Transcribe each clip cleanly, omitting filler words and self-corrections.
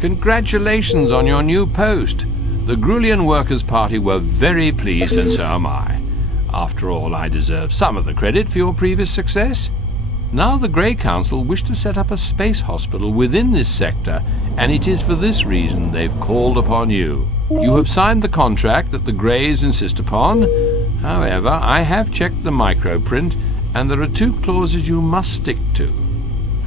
Congratulations on your new post. The Grulian Workers' Party were very pleased, and so am I. After all, I deserve some of the credit for your previous success. Now the Grey Council wish to set up a space hospital within this sector, and it is for this reason they've called upon you. You have signed the contract that the Greys insist upon. However, I have checked the microprint, and there are 2 clauses you must stick to.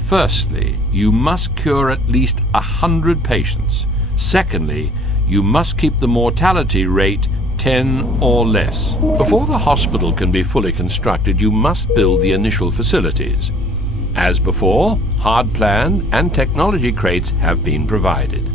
Firstly, you must cure at least 100 patients. Secondly, you must keep the mortality rate 10 or less. Before the hospital can be fully constructed, you must build the initial facilities. As before, hard plan and technology crates have been provided.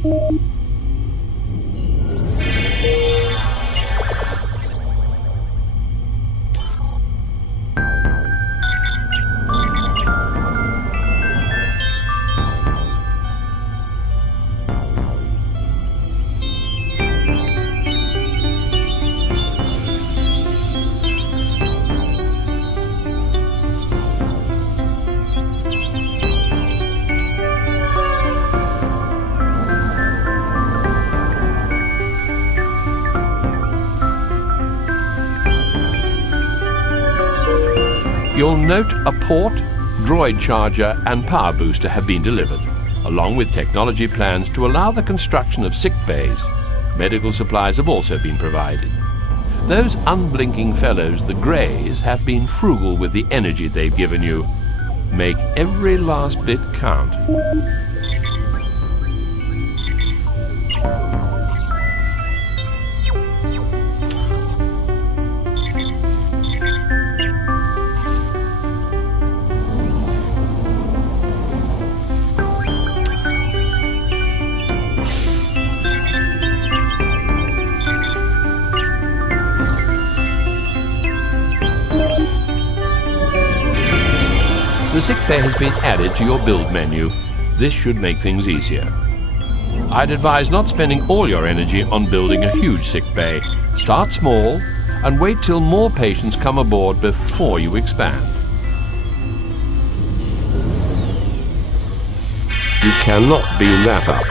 You'll note a port, droid charger and power booster have been delivered, along with technology plans to allow the construction of sick bays. Medical supplies have also been provided. Those unblinking fellows, the Greys, have been frugal with the energy they've given you. Make every last bit count. The sickbay has been added to your build menu. This should make things easier. I'd advise not spending all your energy on building a huge sickbay. Start small and wait till more patients come aboard before you expand. You cannot beam that up.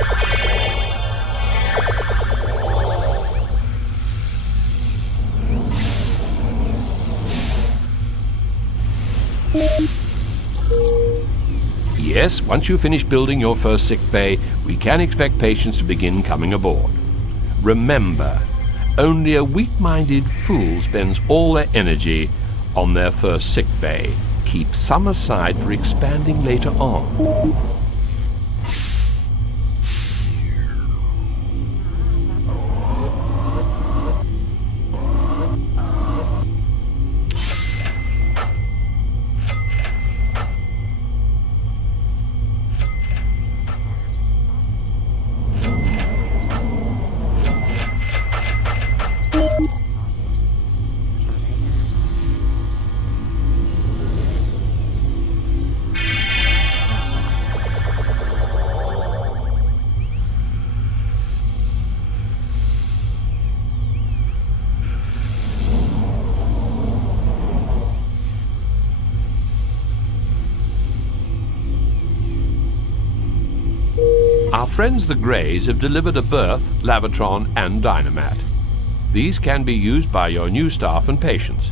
Yes, once you finish building your first sick bay, we can expect patients to begin coming aboard. Remember, only a weak-minded fool spends all their energy on their first sick bay. Keep some aside for expanding later on. Our friends the Greys have delivered a berth, lavitron and dynamat. These can be used by your new staff and patients.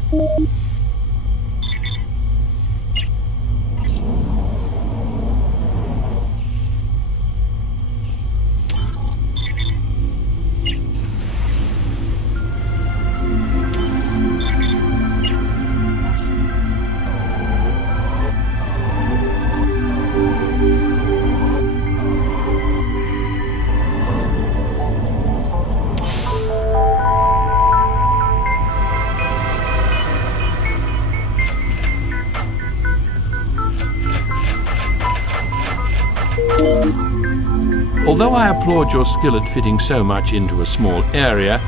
Although I applaud your skill at fitting so much into a small area,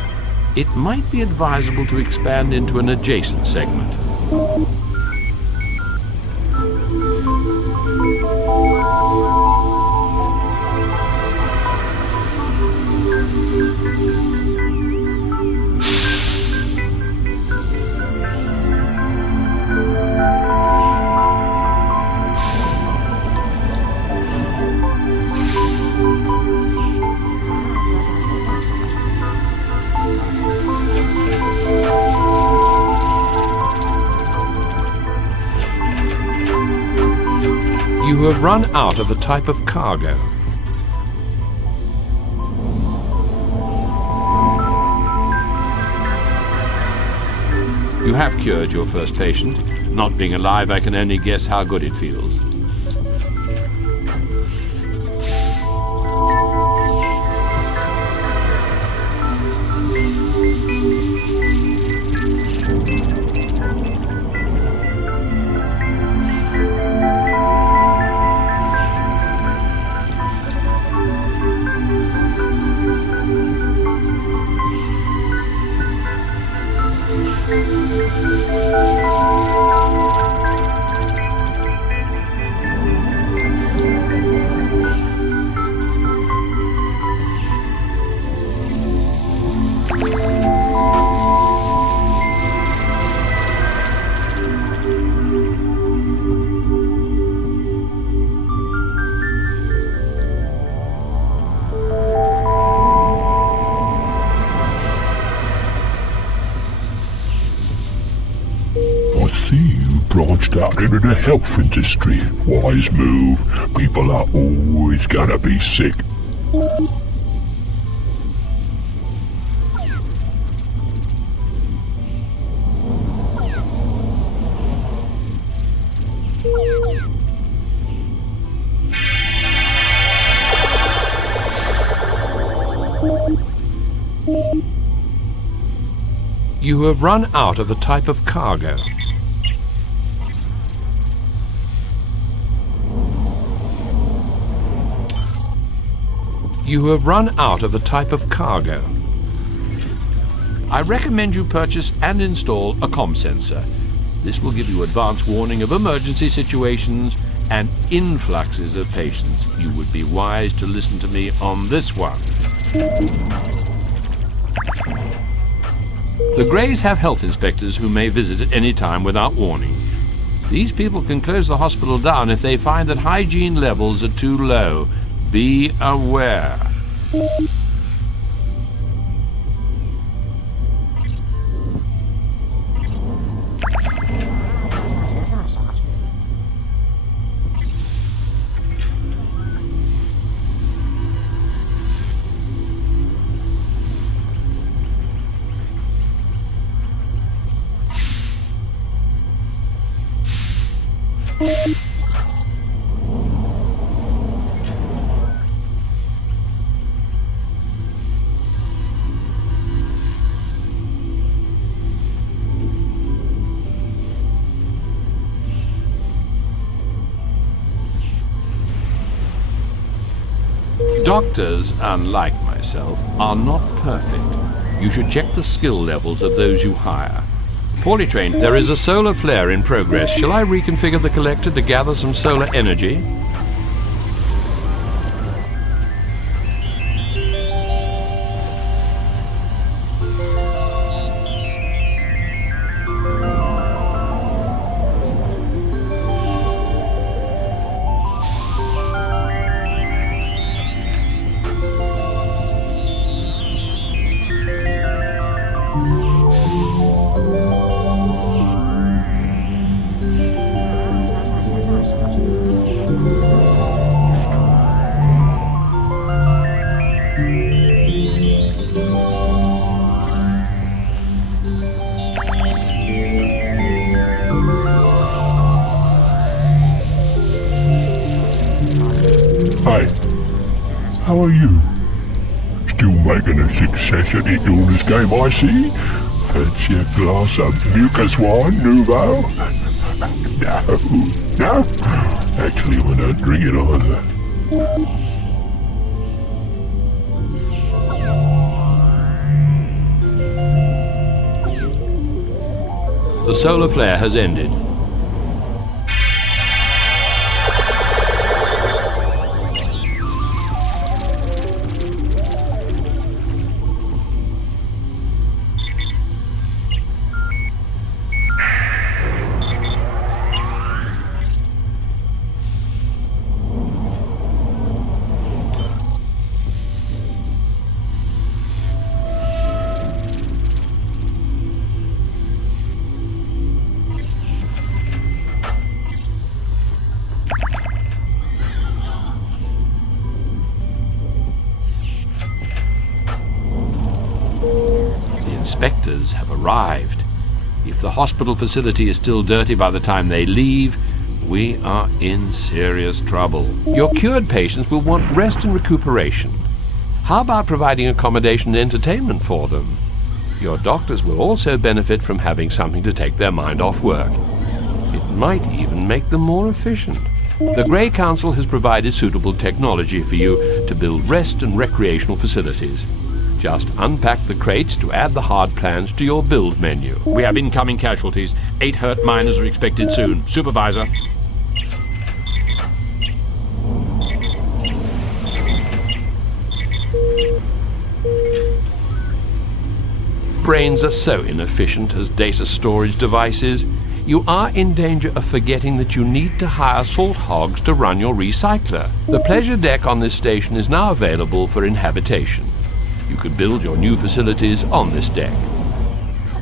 it might be advisable to expand into an adjacent segment. run out of a type of cargo. You have cured your first patient. Not being alive, I can only guess how good it feels. Branched out into the health industry. Wise move. People are always gonna be sick. You have run out of a type of cargo. You have run out of a type of cargo. I recommend you purchase and install a comm sensor. This will give you advance warning of emergency situations and influxes of patients. You would be wise to listen to me on this one. The Greys have health inspectors who may visit at any time without warning. These people can close the hospital down if they find that hygiene levels are too low. Be aware. Doctors, unlike myself, are not perfect. You should check the skill levels of those you hire. Poorly trained, there is a solar flare in progress. Shall I reconfigure the collector to gather some solar energy? Hi, how are you? Still making a success of the illness game, I see? Fancy a glass of mucus wine, Nouveau? No? Actually, we're not drinking either. The solar flare has ended. inspectors have arrived. If the hospital facility is still dirty by the time they leave, we are in serious trouble. Your cured patients will want rest and recuperation. How about providing accommodation and entertainment for them? Your doctors will also benefit from having something to take their mind off work. It might even make them more efficient. The Grey Council has provided suitable technology for you to build rest and recreational facilities. Just unpack the crates to add the hard plans to your build menu. We have incoming casualties. 8 hurt miners are expected soon. Supervisor. Brains are so inefficient as data storage devices. You are in danger of forgetting that you need to hire salt hogs to run your recycler. The pleasure deck on this station is now available for inhabitation. You can build your new facilities on this deck.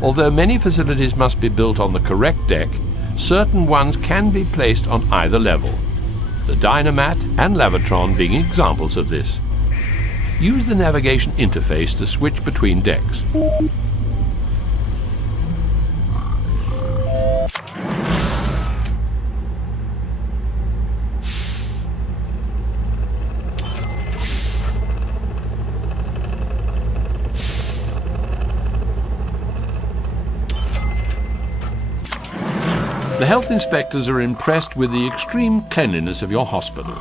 Although many facilities must be built on the correct deck, certain ones can be placed on either level. The Dynamat and Lavatron being examples of this. Use the navigation interface to switch between decks. The health inspectors are impressed with the extreme cleanliness of your hospital.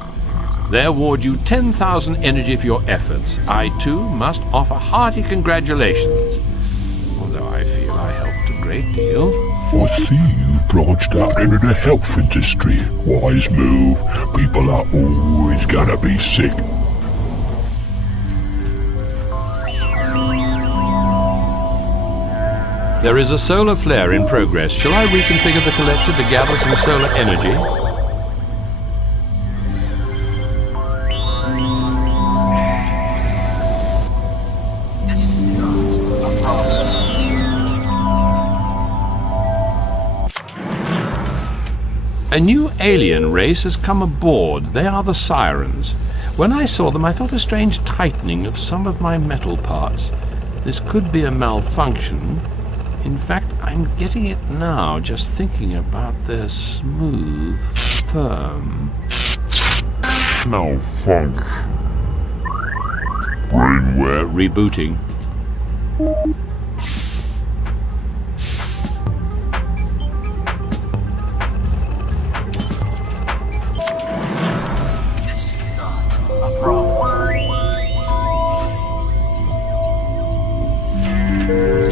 They award you 10,000 energy for your efforts. I, too, must offer hearty congratulations, although I feel I helped a great deal. I see you branched out into the health industry. Wise move. People are always gonna be sick. There is a solar flare in progress. Shall I reconfigure the collector to gather some solar energy? A new alien race has come aboard. They are the Sirens. When I saw them, I felt a strange tightening of some of my metal parts. This could be a malfunction. In fact, I'm getting it now, just thinking about their smooth, firm... Malfunction. Brainware rebooting. This is not a problem.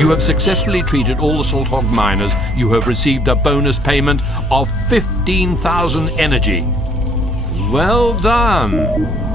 You have successfully treated all the Salt Hog miners. You have received a bonus payment of 15,000 energy. Well done!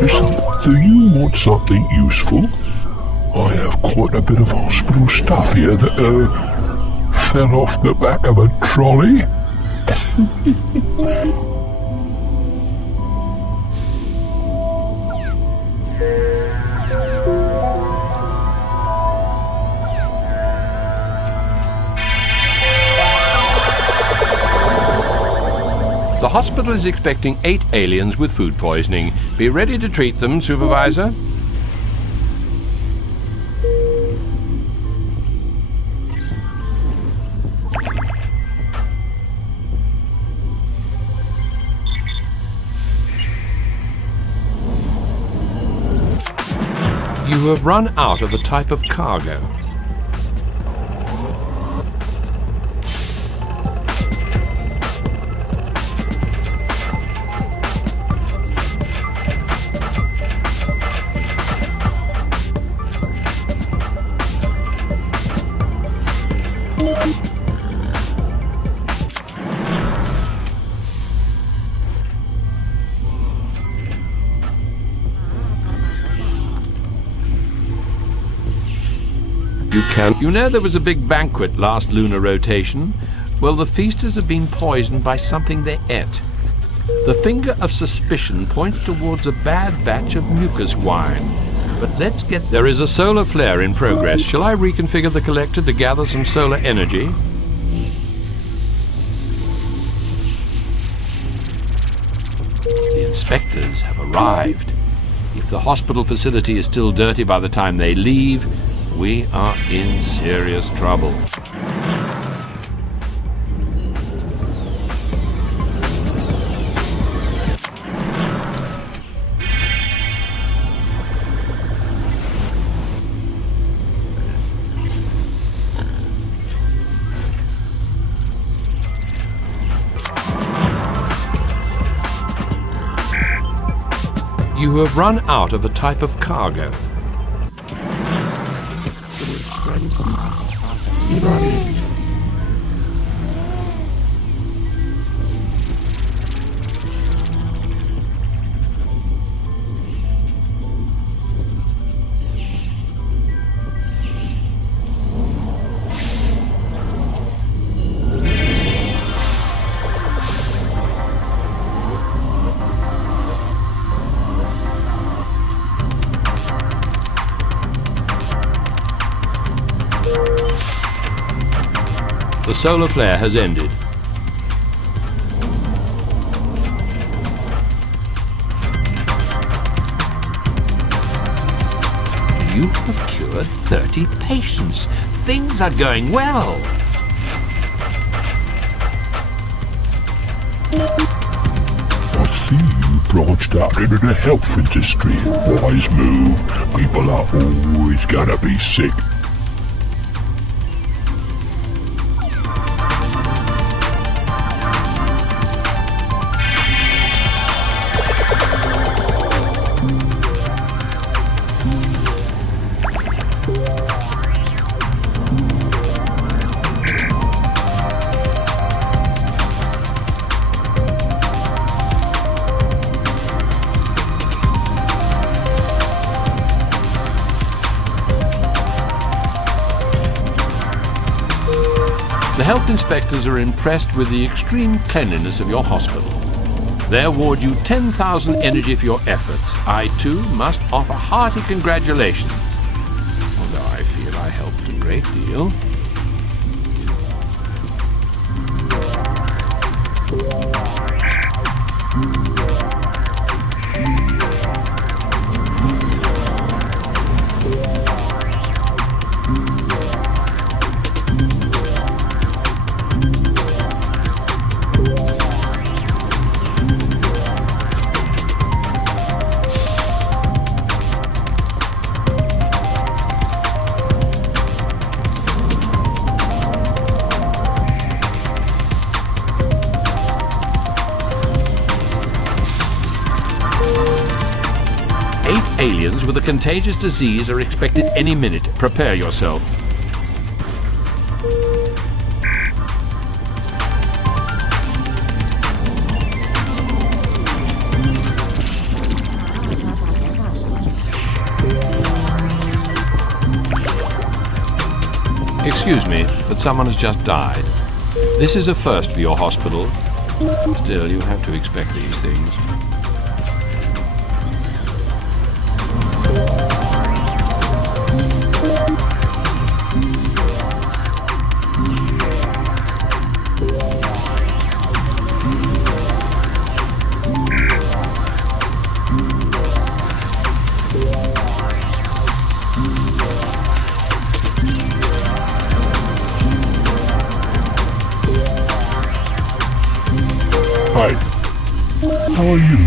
Listen, do you want something useful? I have quite a bit of hospital stuff here that, fell off the back of a trolley. The hospital is expecting 8 aliens with food poisoning. Be ready to treat them, Supervisor. You have run out of a type of cargo. You know there was a big banquet last lunar rotation? Well, the feasters have been poisoned by something they ate. The finger of suspicion points towards a bad batch of mucus wine. But let's get... There is a solar flare in progress. Shall I reconfigure the collector to gather some solar energy? The inspectors have arrived. If the hospital facility is still dirty by the time they leave, we are in serious trouble. You have run out of a type of cargo. The solar flare has ended. You have cured 30 patients. Things are going well. I see you branched out into the health industry. Wise move. People are always gonna be sick. The health inspectors are impressed with the extreme cleanliness of your hospital. They award you 10,000 energy for your efforts. I, too, must offer hearty congratulations. Although I feel I helped a great deal. Aliens with a contagious disease are expected any minute. Prepare yourself. Excuse me, but someone has just died. This is a first for your hospital. Still, you have to expect these things. Hey, how are you?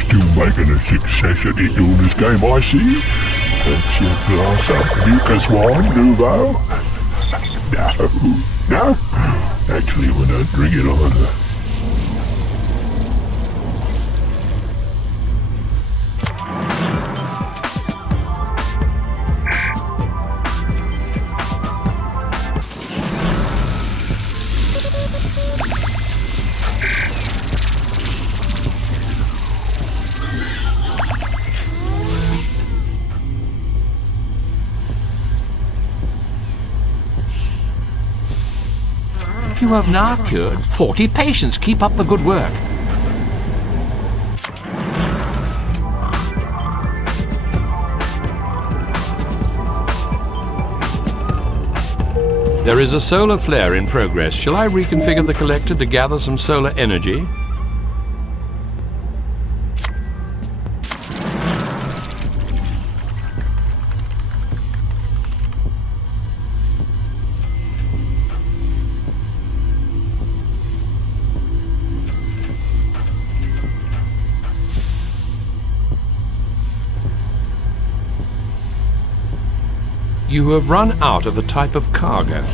Still making a success at it doing this game, I see. Fancy a glass of Lucas wine, Nouveau? No. Actually, we don't drink it either. You have now cured 40 patients. Keep up the good work. There is a solar flare in progress. Shall I reconfigure the collector to gather some solar energy? You have run out of a type of cargo.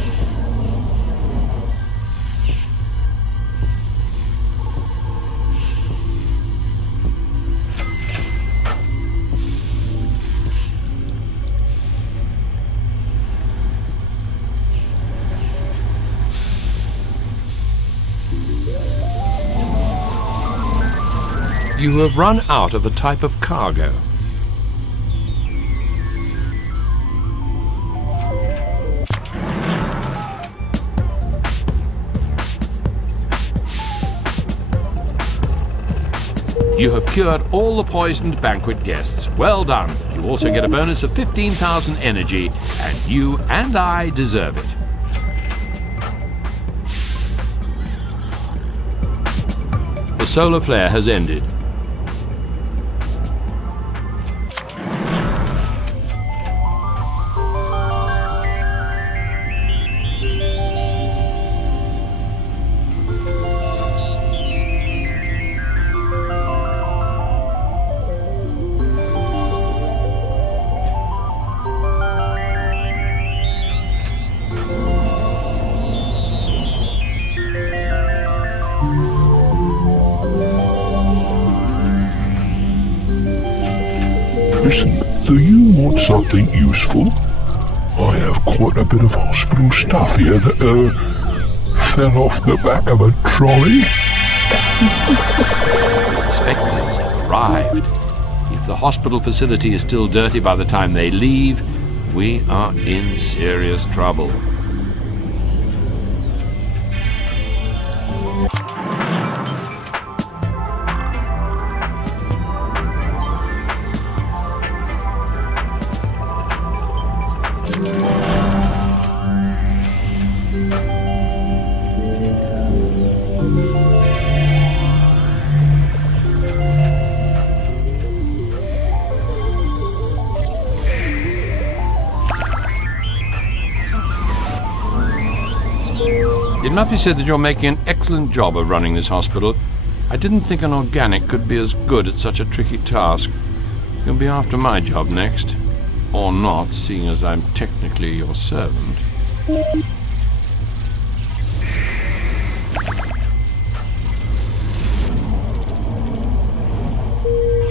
You have run out of a type of cargo. You have cured all the poisoned banquet guests. Well done. You also get a bonus of 15,000 energy, and you and I deserve it. The solar flare has ended. Listen, do you want something useful? I have quite a bit of hospital stuff here that, fell off the back of a trolley. Inspectors have arrived. If the hospital facility is still dirty by the time they leave, we are in serious trouble. It must be said that you're making an excellent job of running this hospital. I didn't think an organic could be as good at such a tricky task. You'll be after my job next. Or not, seeing as I'm technically your servant.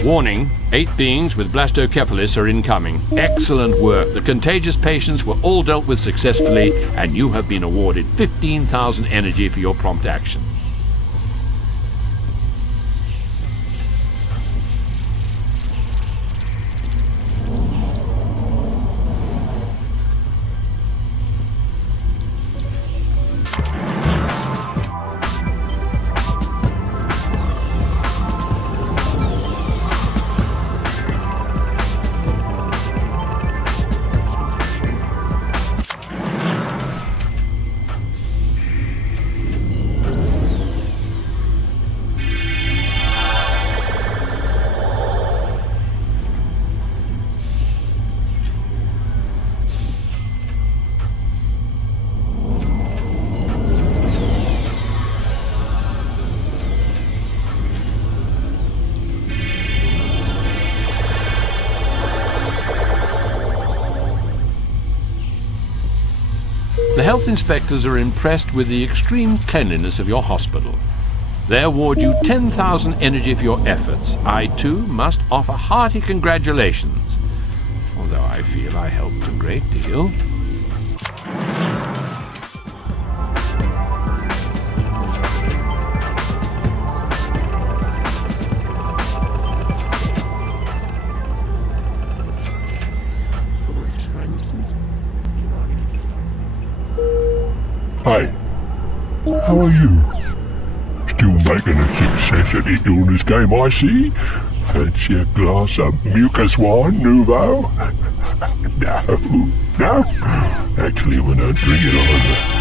Warning, 8 beings with blastocephalus are incoming. Excellent work. The contagious patients were all dealt with successfully, and you have been awarded 15,000 energy for your prompt action. health inspectors are impressed with the extreme cleanliness of your hospital. They award you 10,000 energy for your efforts. I, too, must offer hearty congratulations, although I feel I helped a great deal. Hey, how are you? Still making a success at the illness game, I see? Fancy a glass of mucus wine, Nouveau? No. Actually, we don't drink it either.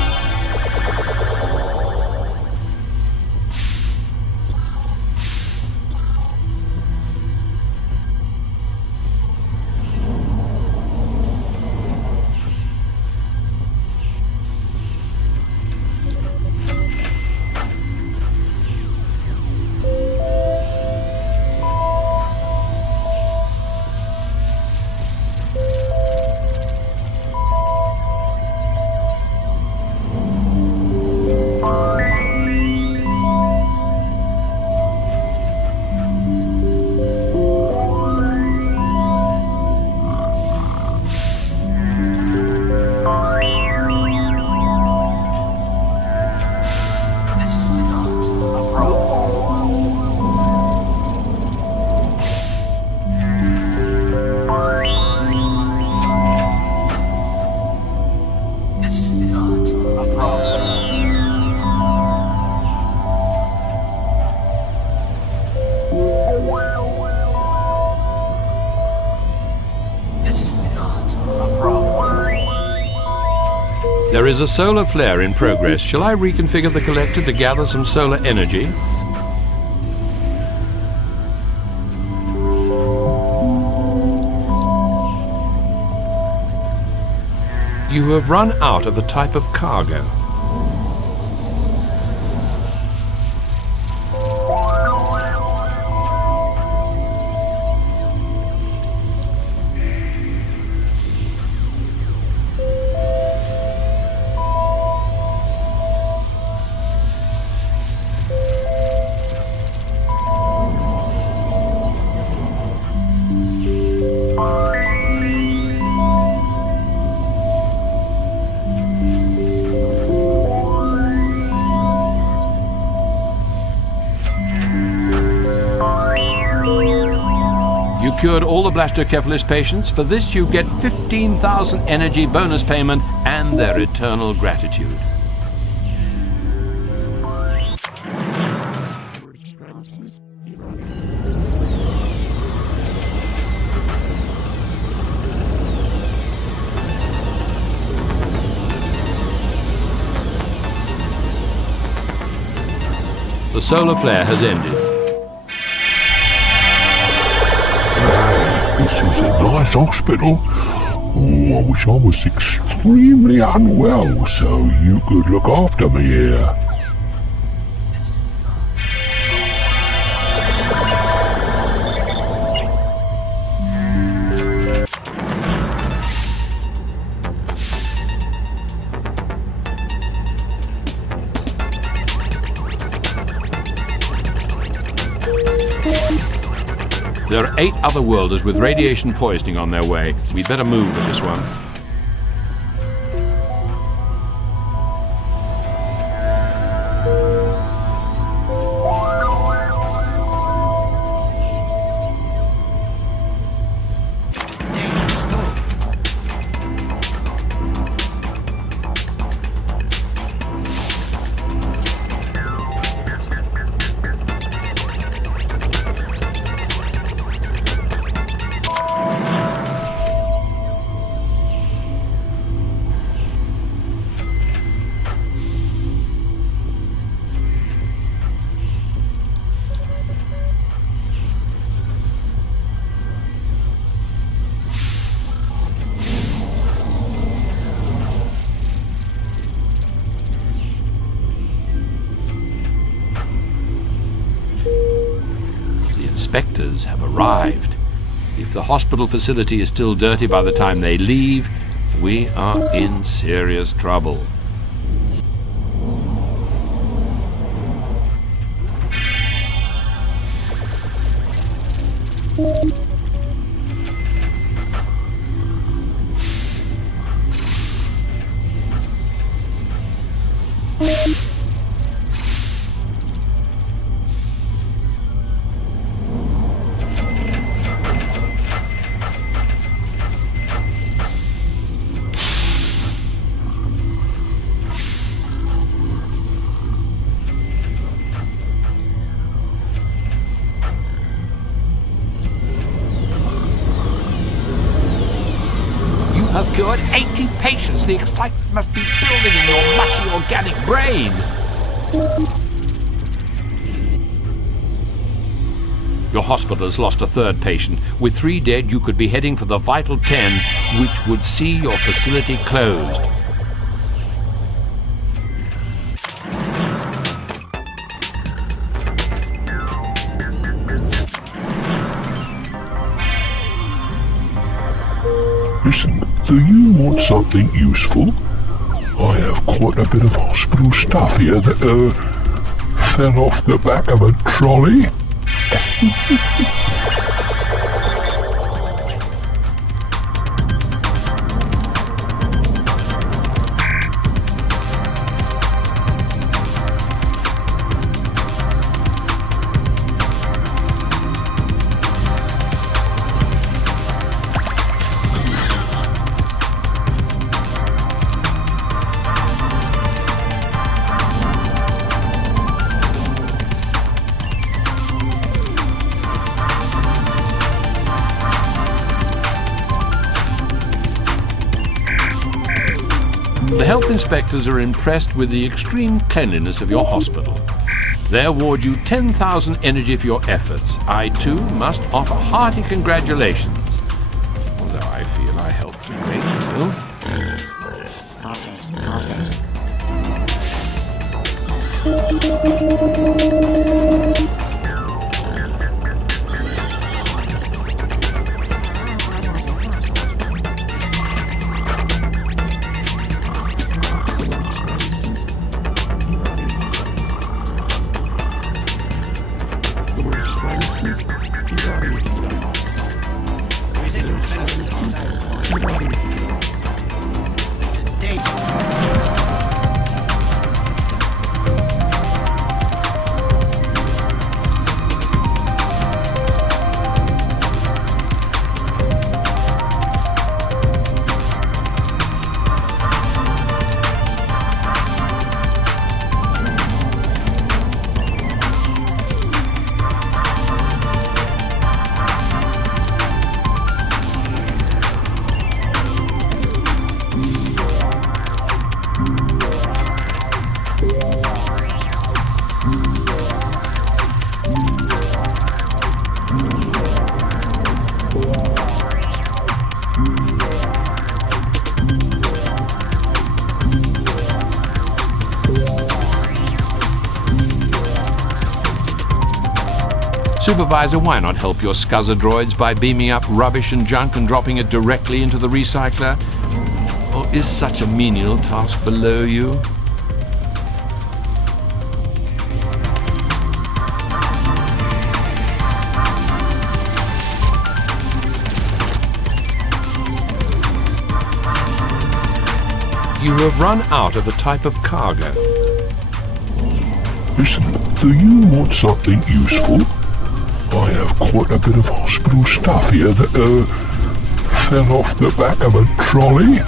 There is a solar flare in progress. Shall I reconfigure the collector to gather some solar energy? You have run out of a type of cargo. You cured all the blastocephalus patients. For this you get 15,000 energy bonus payment and their eternal gratitude. The solar flare has ended. This is a nice hospital. Oh, I wish I was extremely unwell so you could look after me here. There are 8 other worlders with radiation poisoning on their way. We'd better move with this one. Inspectors have arrived. If the hospital facility is still dirty by the time they leave, we are in serious trouble. cured 80 patients. The excitement must be building in your mushy organic brain. Your hospital has lost a third patient. With 3 dead, you could be heading for the vital 10, which would see your facility closed. Listen, do you want something useful? I have quite a bit of hospital stuff here that, fell off the back of a trolley. The health inspectors are impressed with the extreme cleanliness of your hospital. They award you 10,000 energy for your efforts. I, too, must offer hearty congratulations. Although I feel I helped a great deal. Supervisor, why not help your scuzzer droids by beaming up rubbish and junk and dropping it directly into the recycler? Or is such a menial task below you? You have run out of a type of cargo. Listen, do you want something useful? I have quite a bit of hospital stuff here that, fell off the back of a trolley.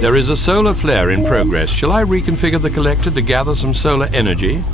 There is a solar flare in progress. Shall I reconfigure the collector to gather some solar energy?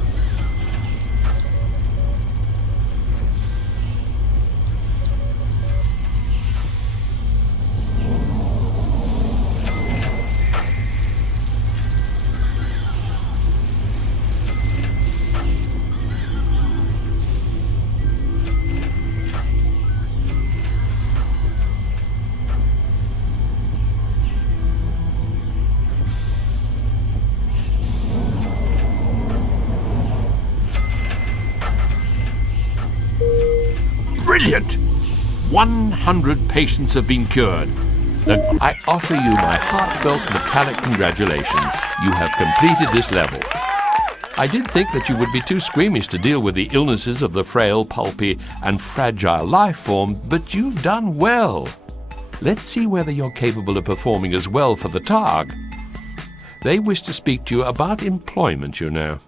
100 patients have been cured. I offer you my heartfelt metallic congratulations. You have completed this level. I did think that you would be too squeamish to deal with the illnesses of the frail, pulpy, and fragile life form, but you've done well. Let's see whether you're capable of performing as well for the Targ. They wish to speak to you about employment, you know.